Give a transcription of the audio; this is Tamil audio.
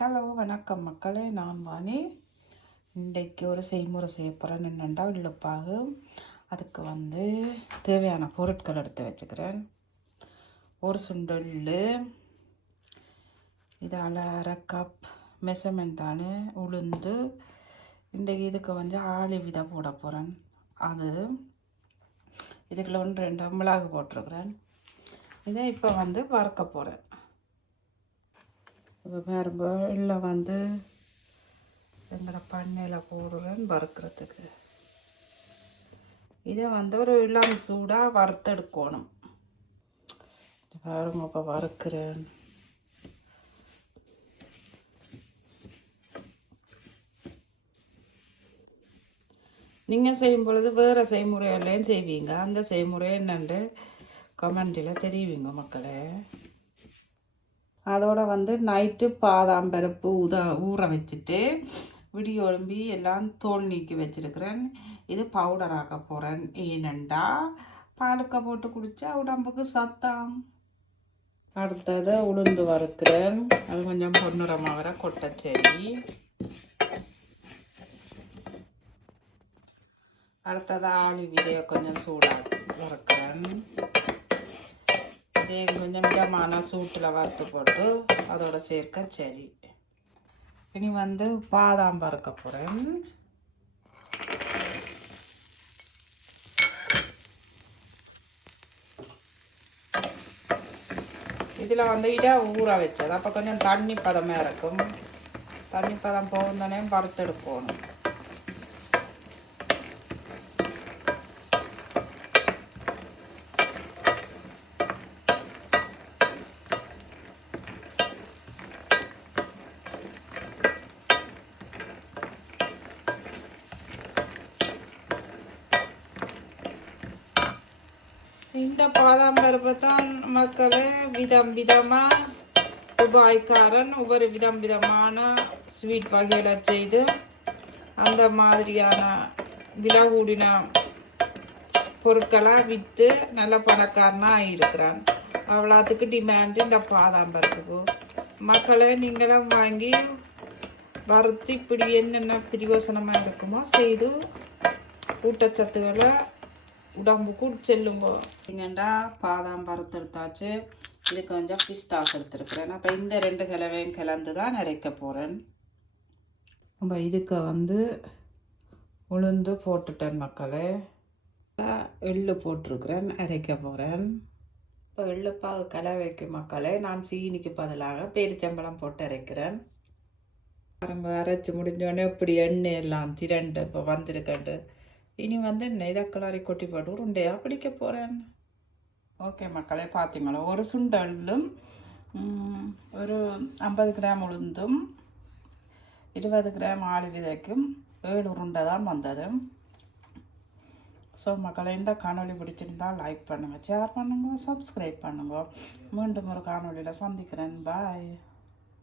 ஹலோ வணக்கம் மக்களே, நான் வாணி. இன்றைக்கு ஒரு செய்முறை செய்ய போகிறேன். என்னென்னா இழுப்பாகு. அதுக்கு தேவையான பொருட்கள் எடுத்து வச்சுக்கிறேன். ஒரு சுண்டல், இதால் அரை கப் மெஷர்மெண்ட்டான உளுந்து. இன்றைக்கு இதுக்கு ஆளி விதை போட போகிறேன். அது இதுக்குள்ள 1-2 மிளகு போட்டிருக்கிறேன். இதை இப்போ வறுக்க போகிறேன். இப்போ பாருங்க, இல்லை எங்களை பண்ணையில் போடுறேன் வறுக்கிறதுக்கு. இதை ஒரு இளம் சூடாக வறுத்தெடுக்கணும். பாருங்க, இப்போ வறுக்கிறேன். நீங்கள் செய்யும் பொழுது வேறு செய்முறையிலையும் செய்வீங்க. அந்த செய்முறை என்னென்று கமெண்டில் தெரிவிங்க மக்களே. அதோட நைட்டு பாதாம் பருப்பு ஊற வச்சுட்டு விடிய ஒழும்பி எல்லாம் தோல் நீக்கி வச்சுருக்கிறேன். இது பவுடர் ஆக்க போகிறேன். ஏனெண்டா பாலுக்க போட்டு குடித்தா உடம்புக்கு சத்தாம். அடுத்தது உளுந்து வறுக்கிறேன். அது கொஞ்சம் பொன்னிறமாக வர கொட்டச்சேரி. அடுத்தது ஆளி விதையை கொஞ்சம் சூடாக வறுக்கிறேன். இதே கொஞ்சம் மிதமான சூட்டில் வறுத்து போட்டு அதோட சேர்க்க சரி. இனி பாதாம் வறுக்க போகிறேன். இதில் இதை ஊற வச்சது. அப்போ கொஞ்சம் தண்ணி பதமாக இருக்கும். தண்ணி பதம் போகுந்தோடனே வறுத்தெடுக்கணும். இந்த பாதாம் பருப்பை தான் மக்களே விதம் விதமாக துபாய்க்காரன் ஒவ்வொரு விதம் விதமான ஸ்வீட் வகைகளை செய்து அந்த மாதிரியான விலை கூடின பொருட்களாக விற்று நல்ல பணக்காரனாக இருக்கிறான். அவ்வளோத்துக்கு டிமாண்டு இந்த பாதாம் பருப்புக்கு. மக்களை நீங்களும் வாங்கி வறுத்து இப்படி என்னென்ன பிரயோசனமாக இருக்குமோ செய்து ஊட்டச்சத்துக்களை உடம்புக்கு செல்லுங்கோ. இங்கண்டா பாதாம் வறுத்தெடுத்தாச்சு. இது கொஞ்சம் பிஸ்தாஸ் எடுத்துருக்குறேன். அப்போ இந்த 2 கலவையும் கலந்து தான் அரைக்க போகிறேன். நம்ம இதுக்கு உளுந்து போட்டுட்டேன் மக்களே. எள்ளு போட்டிருக்கிறேன், அரைக்க போகிறேன். இப்போ எள்ளுப்பாகு கலவைக்கு மக்களே நான் சீனிக்கு பதிலாக பேரிச்சம்பழம் போட்டு அரைக்கிறேன். பாருங்க, அரைச்சி முடிஞ்சோடனே இப்படி எண்ணெய் எல்லாம் திரண்டு இப்போ வந்திருக்கண்டு. இனி இதை கிளறி கொட்டி போட்டு உருண்டையாக பிடிக்க போகிறேன். ஓகே மக்களே, பார்த்தீங்களா, ஒரு சுண்டலும் ஒரு 50 கிராம் உளுந்தும் 20 கிராம் ஆளி விதைக்கும் 7 உருண்டை தான் வந்தது. ஸோ மக்களை, இந்த காணொலி பிடிச்சிருந்தால் லைக் பண்ணுங்கள், ஷேர் பண்ணுங்கள், சப்ஸ்கிரைப் பண்ணுங்கள். மீண்டும் ஒரு காணொலியில் சந்திக்கிறேன். பாய்.